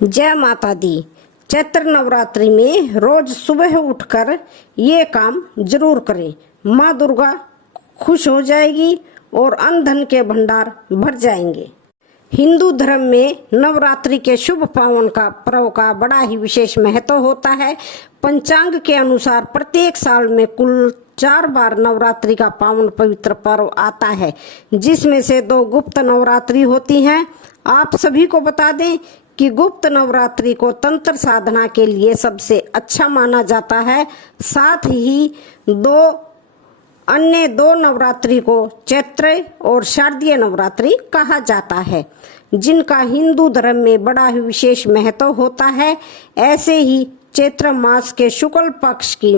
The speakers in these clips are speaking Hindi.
जय माता दी। चैत्र नवरात्रि में रोज सुबह उठकर ये काम जरूर करें। माँ दुर्गा खुश हो जाएगी और अन्न धन के भंडार भर जाएंगे। हिंदू धर्म में नवरात्रि के शुभ पावन का पर्व का बड़ा ही विशेष महत्व होता है। पंचांग के अनुसार प्रत्येक साल में कुल 4 बार नवरात्रि का पावन पवित्र पर्व आता है, जिसमें से 2 गुप्त नवरात्रि होती हैं। आप सभी को बता दें कि गुप्त नवरात्रि को तंत्र साधना के लिए सबसे अच्छा माना जाता है। साथ ही अन्य 2 नवरात्रि को चैत्र और शारदीय नवरात्रि कहा जाता है, जिनका हिंदू धर्म में बड़ा ही विशेष महत्व होता है। ऐसे ही चैत्र मास के शुक्ल पक्ष की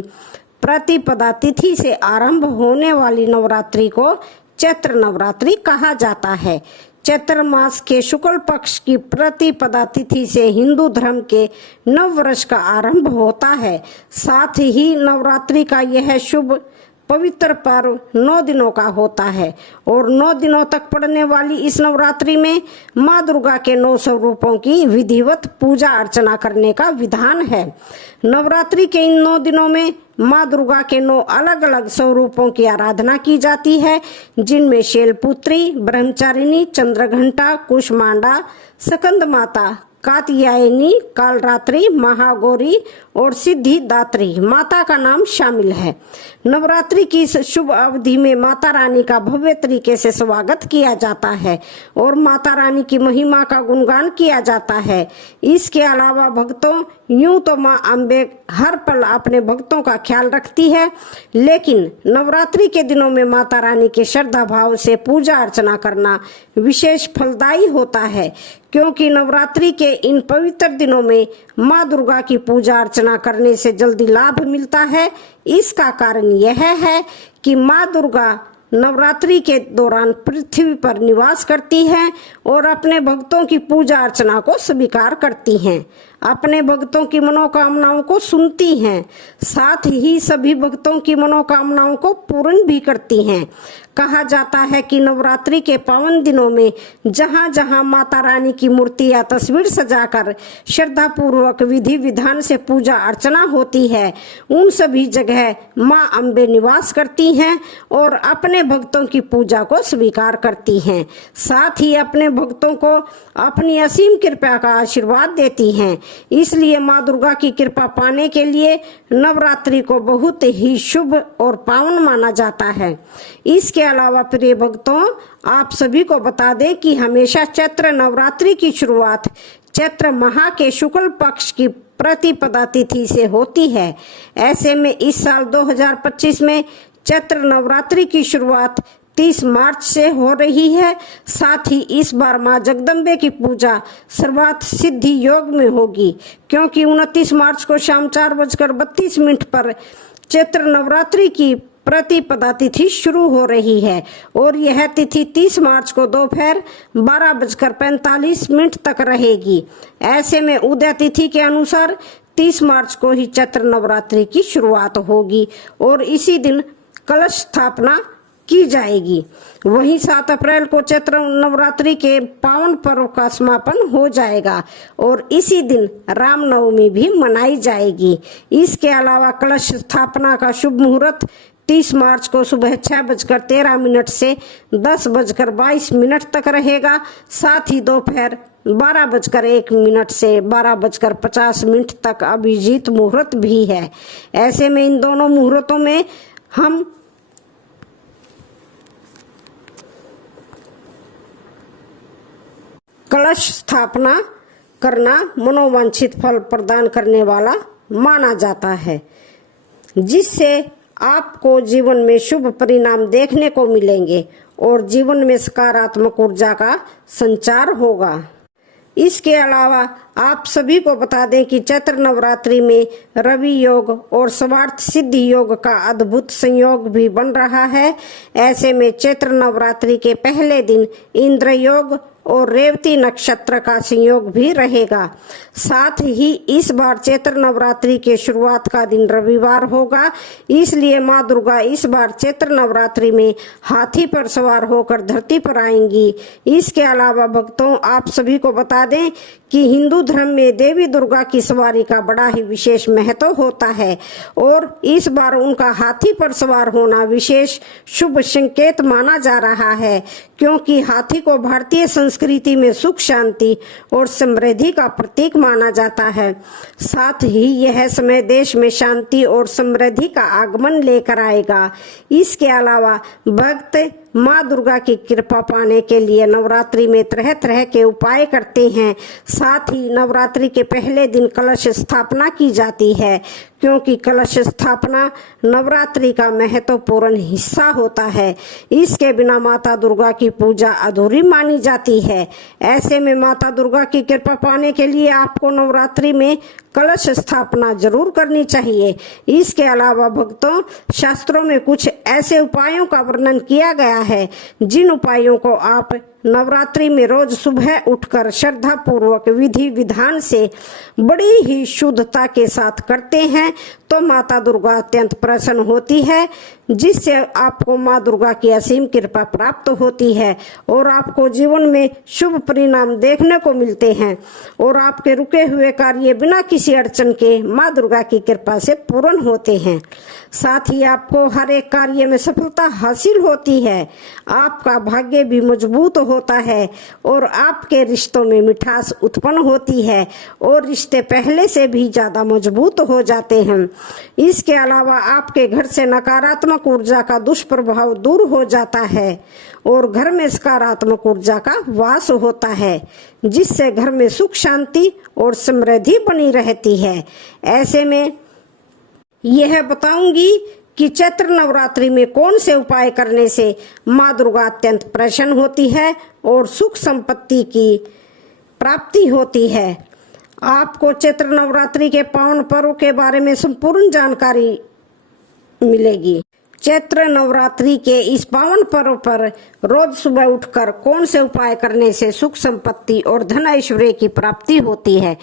प्रतिपदा तिथि से आरंभ होने वाली नवरात्रि को चैत्र नवरात्रि कहा जाता है। चैत्र मास के शुक्ल पक्ष की प्रतिपदा तिथि से हिंदू धर्म के नव वर्ष का आरंभ होता है। साथ ही नवरात्रि का यह शुभ पवित्र पर्व 9 दिनों का होता है और 9 दिनों तक पड़ने वाली इस नवरात्रि में माँ दुर्गा के 9 स्वरूपों की विधिवत पूजा अर्चना करने का विधान है। नवरात्रि के इन 9 दिनों में माँ दुर्गा के 9 अलग अलग स्वरूपों की आराधना की जाती है, जिनमें शैलपुत्री, ब्रह्मचारिणी, चंद्रघंटा, कुष्मांडा, स्कंद माता, कात्यायनी, कालरात्रि, महागौरी और सिद्धिदात्री माता का नाम शामिल है। नवरात्रि की इस शुभ अवधि में माता रानी का भव्य तरीके से स्वागत किया जाता है और माता रानी की महिमा का गुणगान किया जाता है। इसके अलावा भक्तों, यूं तो माँ अम्बे हर पल अपने भक्तों का ख्याल रखती है, लेकिन नवरात्रि के दिनों में माता रानी के श्रद्धा भाव से पूजा अर्चना करना विशेष फलदायी होता है, क्योंकि नवरात्रि के इन पवित्र दिनों में माँ दुर्गा की पूजा अर्चना करने से जल्दी लाभ मिलता है। इसका कारण यह है कि माँ दुर्गा नवरात्रि के दौरान पृथ्वी पर निवास करती हैं और अपने भक्तों की पूजा अर्चना को स्वीकार करती हैं, अपने भक्तों की मनोकामनाओं को सुनती हैं, साथ ही सभी भक्तों की मनोकामनाओं को पूर्ण भी करती हैं। कहा जाता है कि नवरात्रि के पावन दिनों में जहां जहां माता रानी की मूर्ति या तस्वीर सजाकर श्रद्धा पूर्वक विधि विधान से पूजा अर्चना होती है, उन सभी जगह माँ अम्बे निवास करती हैं और अपने भक्तों की पूजा को स्वीकार करती हैं। साथ ही अपने भक्तों को अपनी असीम कृपा का आशीर्वाद देती हैं। इसलिए माँ दुर्गा की कृपा पाने के लिए नवरात्रि को बहुत ही शुभ और पावन माना जाता है। इसके अलावा प्रिय भक्तों, आप सभी को बता दें कि हमेशा चैत्र नवरात्रि की शुरुआत चैत्र माह के शुक्ल पक्ष की प्रतिपदा तिथि से होती है। ऐसे में इस साल 2025 में चैत्र नवरात्रि की शुरुआत 30 मार्च से हो रही है। साथ ही इस बार माँ जगदम्बे की पूजा सर्वार्थ सिद्धि योग में होगी, क्योंकि 29 मार्च को शाम 4:32 पर चैत्र नवरात्रि की प्रतिपदा तिथि शुरू हो रही है और यह तिथि 30 मार्च को दोपहर 12:45 तक रहेगी। ऐसे में उदय तिथि के अनुसार 30 मार्च को ही चैत्र नवरात्रि की शुरुआत होगी और इसी दिन कलश स्थापना की जाएगी। वहीं 7 अप्रैल को चैत्र नवरात्रि के पावन पर्व का समापन हो जाएगा और इसी दिन रामनवमी भी मनाई जाएगी। इसके अलावा कलश स्थापना का शुभ मुहूर्त 30 मार्च को सुबह 6:13 से 10:22 तक रहेगा। साथ ही दोपहर 12:01 से 12:50 तक अभिजीत मुहूर्त भी है। ऐसे में इन दोनों मुहूर्तों में हम कलश स्थापना करना मनोवांछित फल प्रदान करने वाला माना जाता है, जिससे आपको जीवन में शुभ परिणाम देखने को मिलेंगे और जीवन में सकारात्मक ऊर्जा का संचार होगा। इसके अलावा आप सभी को बता दें कि चैत्र नवरात्रि में रवि योग और सर्वार्थ सिद्धि योग का अद्भुत संयोग भी बन रहा है। ऐसे में चैत्र नवरात्रि के पहले दिन इंद्र योग और रेवती नक्षत्र का संयोग भी रहेगा। साथ ही इस बार चैत्र नवरात्रि के शुरुआत का दिन रविवार होगा, इसलिए माँ दुर्गा इस बार चैत्र नवरात्रि में हाथी पर सवार होकर धरती पर आएंगी। इसके अलावा भक्तों, आप सभी को बता दें कि हिंदू धर्म में देवी दुर्गा की सवारी का बड़ा ही विशेष महत्व होता है और इस बार उनका हाथी पर सवार होना विशेष शुभ संकेत माना जा रहा है, क्योंकि हाथी को भारतीय संस्कृति में सुख, शांति और समृद्धि का प्रतीक माना जाता है। साथ ही यह समय देश में शांति और समृद्धि का आगमन लेकर आएगा। इसके अलावा भक्त माँ दुर्गा की कृपा पाने के लिए नवरात्रि में तरह तरह के उपाय करते हैं। साथ ही नवरात्रि के पहले दिन कलश स्थापना की जाती है, क्योंकि कलश स्थापना नवरात्रि का महत्वपूर्ण हिस्सा होता है। इसके बिना माता दुर्गा की पूजा अधूरी मानी जाती है। ऐसे में माता दुर्गा की कृपा पाने के लिए आपको नवरात्रि में कलश स्थापना जरूर करनी चाहिए। इसके अलावा भक्तों, शास्त्रों में कुछ ऐसे उपायों का वर्णन किया गया है जिन उपायों को आप नवरात्रि में रोज सुबह उठकर श्रद्धा पूर्वक विधि विधान से बड़ी ही शुद्धता के साथ करते हैं तो माता दुर्गा अत्यंत प्रसन्न होती है, जिससे आपको माँ दुर्गा की असीम कृपा प्राप्त होती है और आपको जीवन में शुभ परिणाम देखने को मिलते हैं और आपके रुके हुए कार्य बिना किसी अड़चन के माँ दुर्गा की कृपा से पूर्ण होते हैं। साथ ही आपको हर एक कार्य में सफलता हासिल होती है, आपका भाग्य भी मजबूत होता है और आपके रिश्तों में मिठास उत्पन्न होती है और रिश्ते पहले से भी ज्यादा मजबूत हो जाते हैं। इसके अलावा आपके घर से नकारात्मक ऊर्जा का दुष्प्रभाव दूर हो जाता है और घर में सकारात्मक ऊर्जा का वास होता है, जिससे घर में सुख, शांति और समृद्धि बनी रहती है। ऐसे में यह बताऊंगी कि चैत्र नवरात्रि में कौन से उपाय करने से माँ दुर्गा अत्यंत प्रसन्न होती है और सुख संपत्ति की प्राप्ति होती है। आपको चैत्र नवरात्रि के पावन पर्व के बारे में संपूर्ण जानकारी मिलेगी। चैत्र नवरात्रि के इस पावन पर्व पर रोज सुबह उठकर कौन से उपाय करने से सुख संपत्ति और धन ऐश्वर्य की प्राप्ति होती है।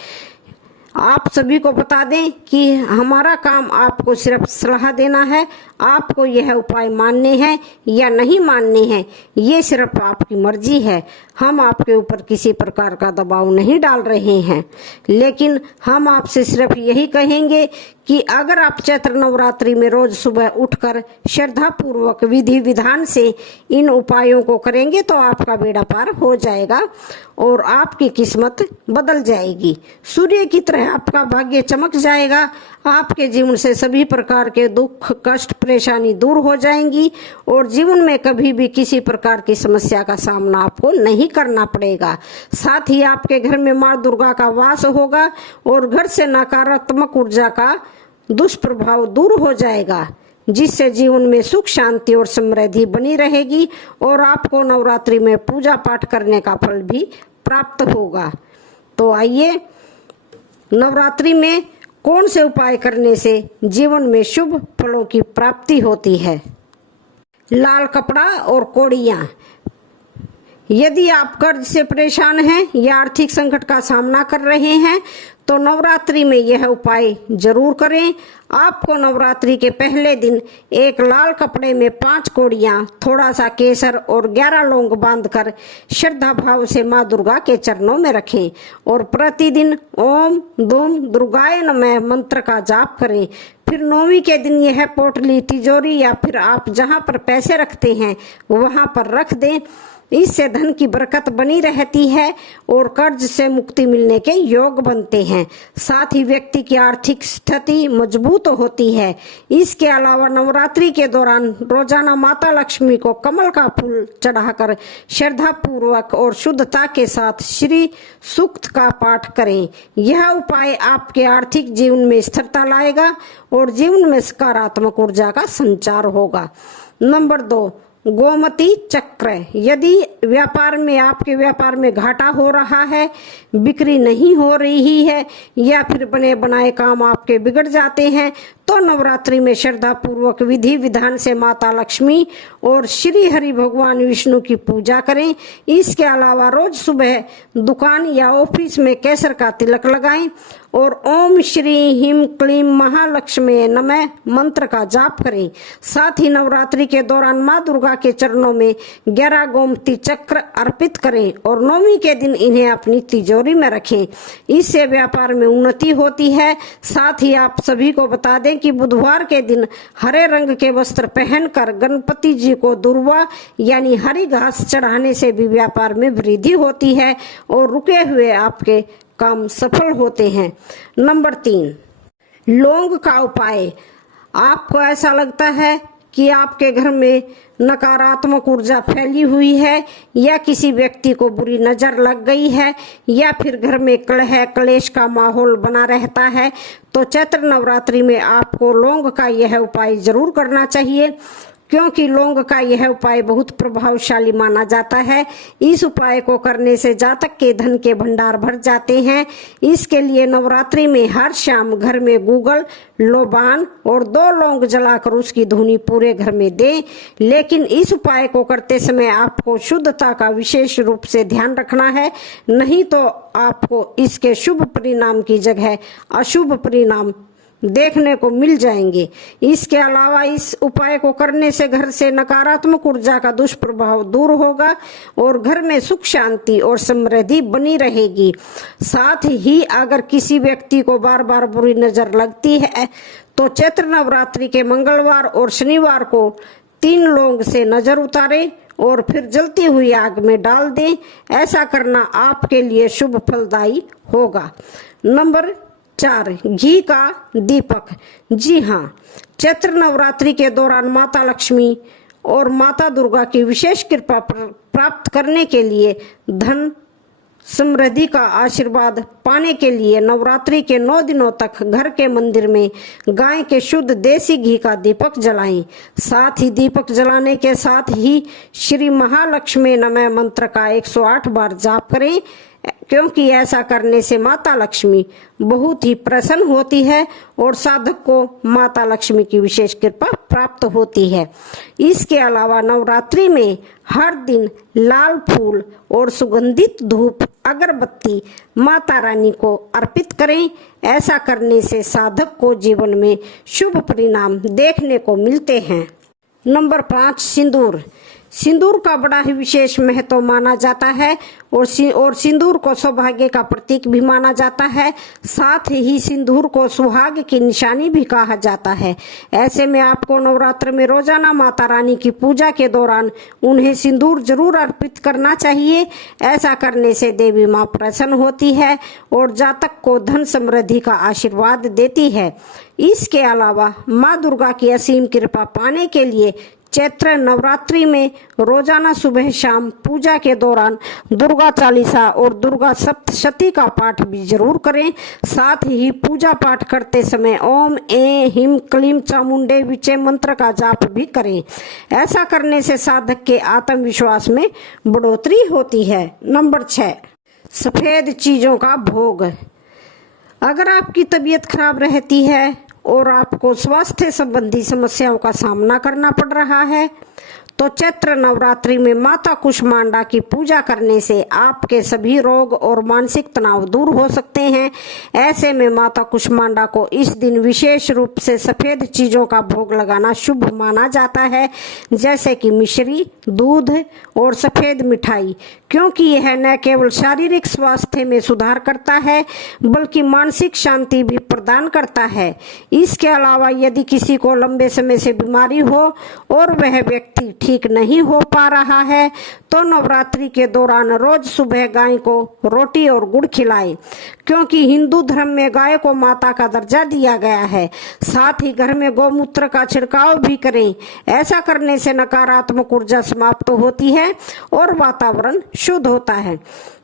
आप सभी को बता दें कि हमारा काम आपको सिर्फ सलाह देना है, आपको यह उपाय मानने हैं या नहीं मानने हैं ये सिर्फ आपकी मर्जी है। हम आपके ऊपर किसी प्रकार का दबाव नहीं डाल रहे हैं, लेकिन हम आपसे सिर्फ यही कहेंगे कि अगर आप चैत्र नवरात्रि में रोज सुबह उठकर श्रद्धा पूर्वक विधि विधान से इन उपायों को करेंगे तो आपका बेड़ा पार हो जाएगा और आपकी किस्मत बदल जाएगी। सूर्य की तरह आपका भाग्य चमक जाएगा। आपके जीवन से सभी प्रकार के दुख, कष्ट, परेशानी दूर हो जाएंगी और जीवन में कभी भी किसी प्रकार की समस्या का सामना आपको नहीं करना पड़ेगा। साथ ही आपके घर में माँ दुर्गा का वास होगा और घर से नकारात्मक ऊर्जा का दुष्प्रभाव दूर हो जाएगा, जिससे जीवन में सुख, शांति और समृद्धि बनी रहेगी और आपको नवरात्रि में पूजा पाठ करने का फल भी प्राप्त होगा। तो आइए, नवरात्रि में कौन से उपाय करने से जीवन में शुभ फलों की प्राप्ति होती है। लाल कपड़ा और कौड़ियाँ। यदि आप कर्ज से परेशान हैं या आर्थिक संकट का सामना कर रहे हैं तो नवरात्रि में यह उपाय जरूर करें। आपको नवरात्रि के पहले दिन एक लाल कपड़े में 5 कौड़ियाँ, थोड़ा सा केसर और 11 लौंग बांधकर श्रद्धा भाव से माँ दुर्गा के चरणों में रखें और प्रतिदिन ओम दूम दुर्गाय नमः मंत्र का जाप करें। फिर 9वीं के दिन यह पोटली, तिजोरी या फिर आप जहाँ पर पैसे रखते हैं वहाँ पर रख दें। इससे धन की बरकत बनी रहती है और कर्ज से मुक्ति मिलने के योग बनते हैं। साथ ही व्यक्ति की आर्थिक स्थिति मजबूत होती है। इसके अलावा नवरात्रि के दौरान रोजाना माता लक्ष्मी को कमल का फूल चढ़ाकर श्रद्धा पूर्वक और शुद्धता के साथ श्री सूक्त का पाठ करें। यह उपाय आपके आर्थिक जीवन में स्थिरता लाएगा और जीवन में सकारात्मक ऊर्जा का संचार होगा। नंबर 2, गोमती चक्र। यदि आपके व्यापार में घाटा हो रहा है, बिक्री नहीं हो रही है या फिर बने बनाए काम आपके बिगड़ जाते हैं तो नवरात्रि में श्रद्धा पूर्वक विधि विधान से माता लक्ष्मी और श्री हरि भगवान विष्णु की पूजा करें। इसके अलावा रोज सुबह दुकान या ऑफिस में केसर का तिलक लगाएं और ओम श्री हिम क्लीम महालक्ष्मी नमः मंत्र का जाप करें। साथ ही नवरात्रि के दौरान मां दुर्गा के चरणों में 11 गोमती चक्र अर्पित करें और नवमी के दिन इन्हें अपनी तिजोरी में रखें। इससे व्यापार में उन्नति होती है। साथ ही आप सभी को बता दें कि बुधवार के दिन हरे रंग के वस्त्र पहनकर गणपति जी को दुर्वा यानी हरी घास चढ़ाने से भी व्यापार में वृद्धि होती है और रुके हुए आपके काम सफल होते हैं। नंबर 3, लौंग का उपाय। आपको ऐसा लगता है कि आपके घर में नकारात्मक ऊर्जा फैली हुई है या किसी व्यक्ति को बुरी नजर लग गई है या फिर घर में कलह क्लेश का माहौल बना रहता है, तो चैत्र नवरात्रि में आपको लौंग का यह उपाय जरूर करना चाहिए, क्योंकि लौंग का यह उपाय बहुत प्रभावशाली माना जाता है। इस उपाय को करने से जातक के धन के भंडार भर जाते हैं। इसके लिए नवरात्रि में हर शाम घर में गूगल, लोबान और 2 लौंग जलाकर उसकी धुनी पूरे घर में दें। लेकिन इस उपाय को करते समय आपको शुद्धता का विशेष रूप से ध्यान रखना है, नहीं तो आपको इसके शुभ परिणाम की जगह अशुभ परिणाम देखने को मिल जाएंगे। इसके अलावा इस उपाय को करने से घर से नकारात्मक ऊर्जा का दुष्प्रभाव दूर होगा और घर में सुख शांति और समृद्धि बनी रहेगी। साथ ही अगर किसी व्यक्ति को बार बार बुरी नजर लगती है तो चैत्र नवरात्रि के मंगलवार और शनिवार को 3 लौंग से नजर उतारें और फिर जलती हुई आग में डाल दें। ऐसा करना आपके लिए शुभ फलदायी होगा। नंबर 4, घी का दीपक। जी हाँ, चैत्र नवरात्रि के दौरान माता लक्ष्मी और माता दुर्गा की विशेष कृपा प्राप्त करने के लिए धन समृद्धि का आशीर्वाद पाने के लिए नवरात्रि के 9 दिनों तक घर के मंदिर में गाय के शुद्ध देसी घी का दीपक जलाएं। साथ ही दीपक जलाने के साथ ही श्री महालक्ष्मी नमः मंत्र का 108 बार जाप करें, क्योंकि ऐसा करने से माता लक्ष्मी बहुत ही प्रसन्न होती है और साधक को माता लक्ष्मी की विशेष कृपा प्राप्त होती है। इसके अलावा नवरात्रि में हर दिन लाल फूल और सुगंधित धूप अगरबत्ती माता रानी को अर्पित करें। ऐसा करने से साधक को जीवन में शुभ परिणाम देखने को मिलते हैं। नंबर 5, सिंदूर। सिंदूर का बड़ा ही विशेष महत्व माना जाता है और सिंदूर को सौभाग्य का प्रतीक भी माना जाता है। साथ ही सिंदूर को सुहाग की निशानी भी कहा जाता है। ऐसे में आपको नवरात्र में रोजाना माता रानी की पूजा के दौरान उन्हें सिंदूर जरूर अर्पित करना चाहिए। ऐसा करने से देवी माँ प्रसन्न होती है और जातक को धन समृद्धि का आशीर्वाद देती है। इसके अलावा माँ दुर्गा की असीम कृपा पाने के लिए चैत्र नवरात्रि में रोजाना सुबह शाम पूजा के दौरान दुर्गा चालीसा और दुर्गा सप्तशती का पाठ भी जरूर करें। साथ ही पूजा पाठ करते समय ओम ऐं ह्रीं क्लीं चामुंडे विचे मंत्र का जाप भी करें। ऐसा करने से साधक के आत्मविश्वास में बढ़ोतरी होती है। नंबर 6, सफेद चीजों का भोग। अगर आपकी तबीयत खराब रहती है और आपको स्वास्थ्य संबंधी समस्याओं का सामना करना पड़ रहा है, तो चैत्र नवरात्रि में माता कुष्मांडा की पूजा करने से आपके सभी रोग और मानसिक तनाव दूर हो सकते हैं। ऐसे में माता कुष्मांडा को इस दिन विशेष रूप से सफेद चीजों का भोग लगाना शुभ माना जाता है, जैसे कि मिश्री, दूध और सफेद मिठाई, क्योंकि यह न केवल शारीरिक स्वास्थ्य में सुधार करता है बल्कि मानसिक शांति भी प्रदान करता है। इसके अलावा यदि किसी को लंबे समय से बीमारी हो और वह व्यक्ति ठीक नहीं हो पा रहा है, तो नवरात्रि के दौरान रोज सुबह गाय को रोटी और गुड़ खिलाएं, क्योंकि हिंदू धर्म में गाय को माता का दर्जा दिया गया है। साथ ही घर में गौमूत्र का छिड़काव भी करें। ऐसा करने से नकारात्मक ऊर्जा समाप्त होती है और वातावरण शुद्ध होता है।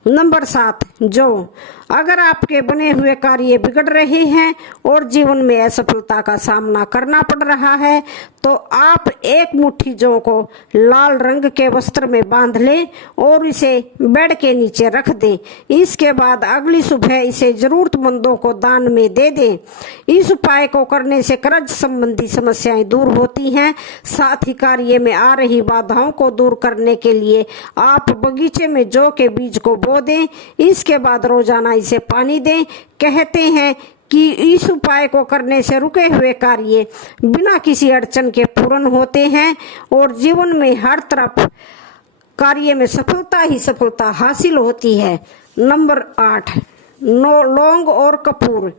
नंबर 7, जो अगर आपके बने हुए कार्य बिगड़ रहे हैं और जीवन में असफलता का सामना करना पड़ रहा है तो आप एक मुट्ठी जौ को लाल रंग के वस्त्र में बांध लें और इसे बेड के नीचे रख दें। इसके बाद अगली सुबह इसे जरूरतमंदों को दान में दे दें। इस उपाय को करने से कर्ज संबंधी समस्याएं दूर होती हैं। साथ ही कार्य में आ रही बाधाओं को दूर करने के लिए आप बगीचे में जौ के बीज को बो दें। इसके बाद रोजाना इसे पानी दें। कहते हैं कि इस उपाय को करने से रुके हुए कार्य बिना किसी अड़चन के पूर्ण होते हैं और जीवन में हर तरफ कार्य में सफलता ही सफलता हासिल होती है। नंबर 8, लौंग और कपूर।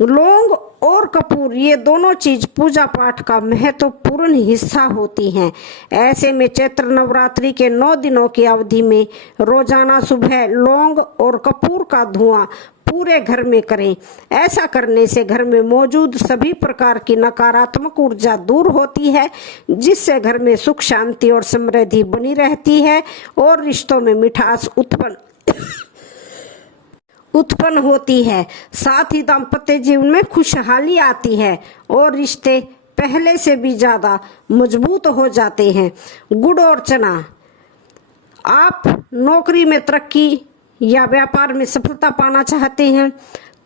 लौंग और कपूर ये दोनों चीज पूजा पाठ का महत्वपूर्ण हिस्सा होती हैं। ऐसे में चैत्र नवरात्रि के 9 दिनों की अवधि में रोजाना सुबह लौंग और कपूर का धुआं पूरे घर में करें। ऐसा करने से घर में मौजूद सभी प्रकार की नकारात्मक ऊर्जा दूर होती है, जिससे घर में सुख शांति और समृद्धि बनी रहती है और रिश्तों में मिठास उत्पन्न होती है। साथ ही दाम्पत्य जीवन में खुशहाली आती है और रिश्ते पहले से भी ज्यादा मजबूत हो जाते हैं। गुड़ और चना। आप नौकरी में तरक्की या व्यापार में सफलता पाना चाहते हैं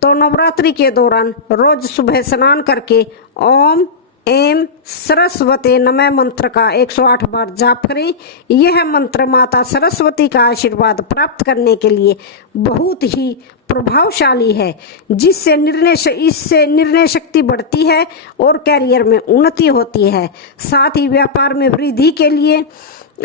तो नवरात्रि के दौरान रोज सुबह स्नान करके ओम एम सरस्वती नमः मंत्र का 108 बार जाप करें। यह मंत्र माता सरस्वती का आशीर्वाद प्राप्त करने के लिए बहुत ही प्रभावशाली है, इससे निर्णय शक्ति बढ़ती है और कैरियर में उन्नति होती है। साथ ही व्यापार में वृद्धि के लिए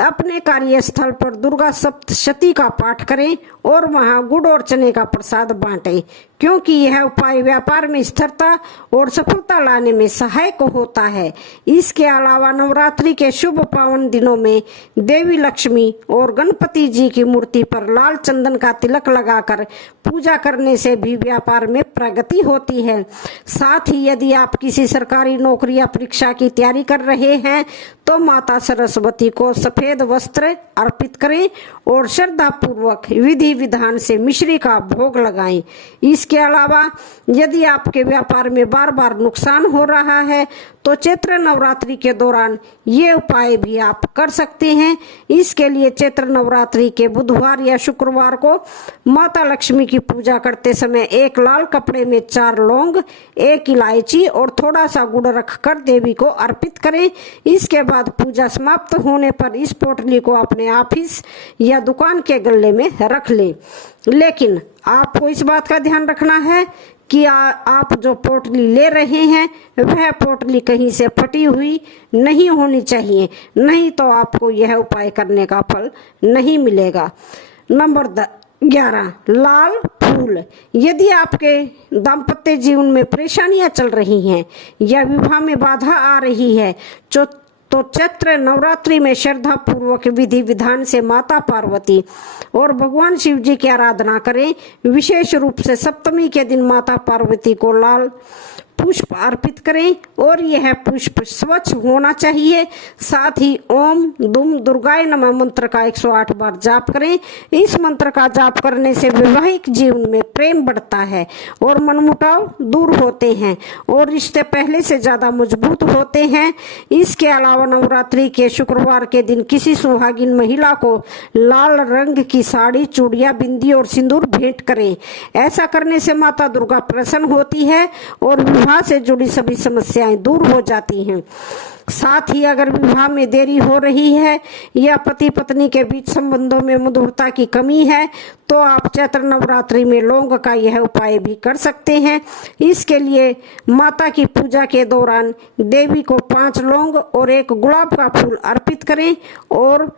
अपने कार्यस्थल पर दुर्गा सप्तशती का पाठ करें और वहां गुड़ और चने का प्रसाद बांटें, क्योंकि यह उपाय व्यापार में स्थिरता और सफलता लाने में सहायक होता है। इसके अलावा नवरात्रि के शुभ पावन दिनों में देवी लक्ष्मी और गणपति जी की मूर्ति पर लाल चंदन का तिलक लगाकर पूजा करने से भी व्यापार में प्रगति होती है। साथ ही यदि आप किसी सरकारी नौकरी या परीक्षा की तैयारी कर रहे हैं तो माता सरस्वती को सफेद वस्त्र अर्पित करें और श्रद्धा पूर्वक विधि विधान से मिश्री का भोग लगाएं। इसके अलावा यदि आपके व्यापार में बार बार नुकसान हो रहा है तो चैत्र नवरात्रि के दौरान ये उपाय भी आप कर सकते हैं। इसके लिए चैत्र नवरात्रि के बुधवार या शुक्रवार को माता लक्ष्मी की पूजा करते समय एक लाल कपड़े में 4 लौंग, 1 इलायची और थोड़ा सा गुड़ रखकर देवी को अर्पित करें। इसके बाद पूजा समाप्त होने पर इस पोटली को अपने ऑफिस या दुकान के गल्ले में रख लें। लेकिन आपको इस बात का ध्यान रखना है कि आप जो पोटली ले रहे हैं वह पोटली कहीं से फटी हुई नहीं होनी चाहिए, नहीं तो आपको यह उपाय करने का फल नहीं मिलेगा। नंबर 11, लाल फूल। यदि आपके दाम्पत्य जीवन में परेशानियां चल रही हैं या विवाह में बाधा आ रही है तो चैत्र नवरात्रि में श्रद्धा पूर्वक विधि विधान से माता पार्वती और भगवान शिव जी की आराधना करें। विशेष रूप से सप्तमी के दिन माता पार्वती को लाल पुष्प अर्पित करें और यह पुष्प स्वच्छ होना चाहिए। साथ ही ओम दुम दुर्गाय नमः मंत्र का 108 बार जाप करें। इस मंत्र का जाप करने से वैवाहिक जीवन में प्रेम बढ़ता है और मनमुटाव दूर होते हैं और रिश्ते पहले से ज्यादा मजबूत होते हैं। इसके अलावा नवरात्रि के शुक्रवार के दिन किसी सुहागिन महिला को लाल रंग की साड़ी, चूड़ियां, बिंदी और सिंदूर भेंट करें। ऐसा करने से माता दुर्गा प्रसन्न होती है और विवाह से जुड़ी सभी समस्याएं दूर हो जाती हैं। साथ ही अगर विवाह में देरी हो रही है या पति पत्नी के बीच संबंधों में मधुरता की कमी है तो आप चैत्र नवरात्रि में लौंग का यह उपाय भी कर सकते हैं। इसके लिए माता की पूजा के दौरान देवी को 5 लौंग और 1 गुलाब का फूल अर्पित करें और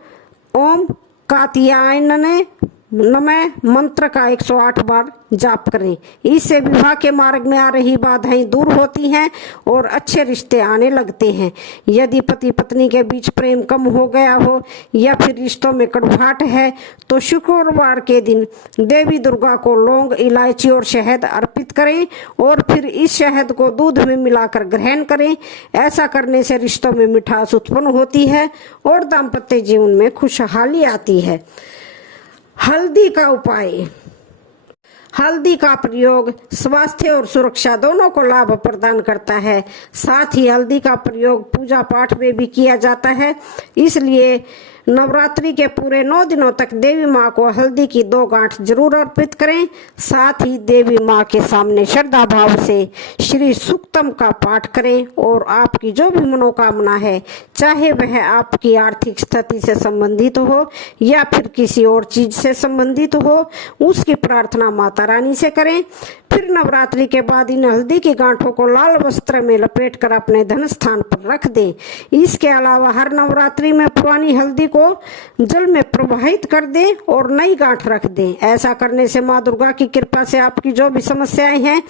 ओम कात्यायने नमः मंत्र का 108 बार जाप करें। इससे विवाह के मार्ग में आ रही बाधाएं दूर होती हैं और अच्छे रिश्ते आने लगते हैं। यदि पति पत्नी के बीच प्रेम कम हो गया हो या फिर रिश्तों में कड़वाहट है तो शुक्रवार के दिन देवी दुर्गा को लौंग, इलायची और शहद अर्पित करें और फिर इस शहद को दूध में मिलाकर ग्रहण करें। ऐसा करने से रिश्तों में मिठास उत्पन्न होती है और दाम्पत्य जीवन में खुशहाली आती है। हल्दी का उपाय। हल्दी का प्रयोग स्वास्थ्य और सुरक्षा दोनों को लाभ प्रदान करता है। साथ ही हल्दी का प्रयोग पूजा पाठ में भी किया जाता है। इसलिए नवरात्रि के पूरे 9 दिनों तक देवी माँ को हल्दी की 2 गांठ जरूर अर्पित करें। साथ ही देवी माँ के सामने श्रद्धा भाव से श्री सूक्तम का पाठ करें और आपकी जो भी मनोकामना है, चाहे वह आपकी आर्थिक स्थिति से संबंधित हो या फिर किसी और चीज से संबंधित हो, उसकी प्रार्थना माता रानी से करें। फिर नवरात्रि के बाद इन हल्दी की गांठों को लाल वस्त्र में लपेटकर अपने धन स्थान पर रख दें। इसके अलावा हर नवरात्रि में पुरानी हल्दी को जल में प्रवाहित कर दें और नई गांठ रख दें। ऐसा करने से माँ दुर्गा की कृपा से आपकी जो भी समस्याएं हैं,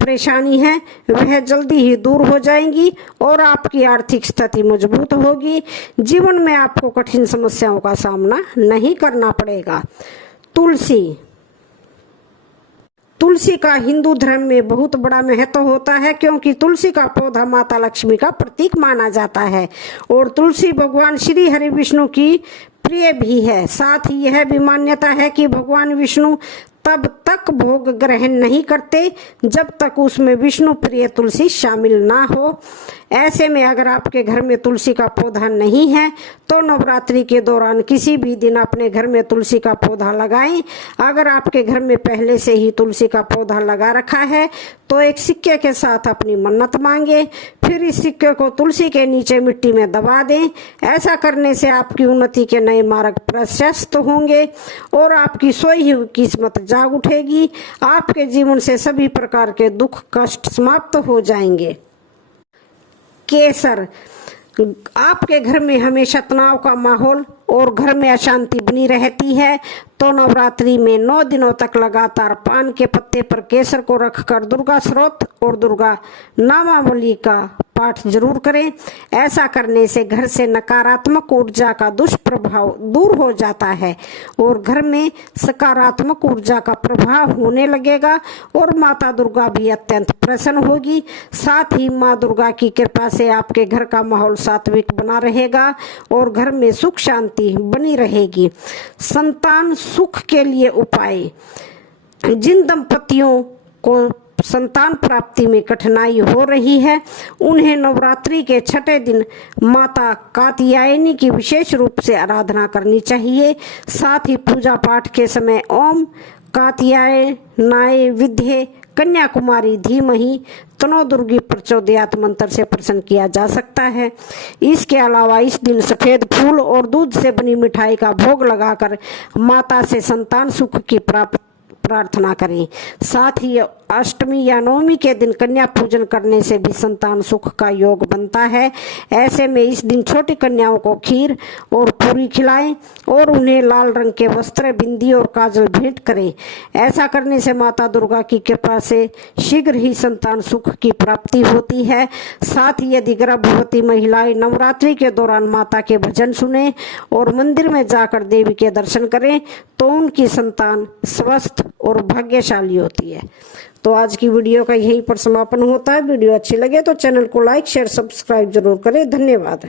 परेशानी है, वह जल्दी ही दूर हो जाएंगी और आपकी आर्थिक स्थिति मजबूत होगी। जीवन में आपको कठिन समस्याओं का सामना नहीं करना पड़ेगा। तुलसी का हिंदू धर्म में बहुत बड़ा महत्व होता है, क्योंकि तुलसी का पौधा माता लक्ष्मी का प्रतीक माना जाता है और तुलसी भगवान श्री हरि विष्णु की प्रिय भी है। साथ ही यह भी मान्यता है कि भगवान विष्णु तब तक भोग ग्रहण नहीं करते जब तक उसमें विष्णु प्रिय तुलसी शामिल ना हो। ऐसे में अगर आपके घर में तुलसी का पौधा नहीं है तो नवरात्रि के दौरान किसी भी दिन अपने घर में तुलसी का पौधा लगाएं। अगर आपके घर में पहले से ही तुलसी का पौधा लगा रखा है तो एक सिक्के के साथ अपनी मन्नत मांगे, फिर इस सिक्के को तुलसी के नीचे मिट्टी में दबा दें। ऐसा करने से आपकी उन्नति के नए मार्ग प्रशस्त होंगे और आपकी सोई हुई किस्मत जाग उठेगी। आपके जीवन से सभी प्रकार के दुख कष्ट समाप्त हो जाएंगे। केसर। आपके घर में हमेशा तनाव का माहौल और घर में अशांति बनी रहती है तो नवरात्रि में 9 दिनों तक लगातार पान के पत्ते पर केसर को रखकर दुर्गा स्तोत्र और दुर्गा नामावली का पाठ जरूर करें। ऐसा करने से घर से नकारात्मक ऊर्जा का दुष्प्रभाव दूर हो जाता है और घर में सकारात्मक ऊर्जा का प्रभाव होने लगेगा और माता दुर्गा भी अत्यंत प्रसन्न होगी। साथ ही माँ दुर्गा की कृपा से आपके घर का माहौल सात्विक बना रहेगा और घर में सुख शांति बनी रहेगी। संतान सुख के लिए उपाय। जिन दंपतियों को संतान प्राप्ति में कठिनाई हो रही है, उन्हें नवरात्रि के 6ठे दिन माता कात्यायनी की विशेष रूप से आराधना करनी चाहिए। साथ ही पूजा पाठ के समय ओम कात्यायनाय विद्ये कन्याकुमारी धीमहि तनो दुर्गी प्रचोदयात मंत्र से प्रसन्न किया जा सकता है। इसके अलावा इस दिन सफेद फूल और दूध से बनी मिठाई का भोग लगाकर माता से संतान सुख की प्रार्थना करें। साथ ही अष्टमी या नवमी के दिन कन्या पूजन करने से भी संतान सुख का योग बनता है। ऐसे में इस दिन छोटी कन्याओं को खीर और पूरी खिलाएं और उन्हें लाल रंग के वस्त्र, बिंदी और काजल भेंट करें। ऐसा करने से माता दुर्गा की कृपा से शीघ्र ही संतान सुख की प्राप्ति होती है। साथ ही यदि गर्भवती महिलाएं नवरात्रि के दौरान माता के भजन सुने और मंदिर में जाकर देवी के दर्शन करें तो उनकी संतान स्वस्थ और भाग्यशाली होती है। तो आज की वीडियो का यहीं पर समापन होता है। वीडियो अच्छी लगे तो चैनल को लाइक शेयर सब्सक्राइब जरूर करें। धन्यवाद।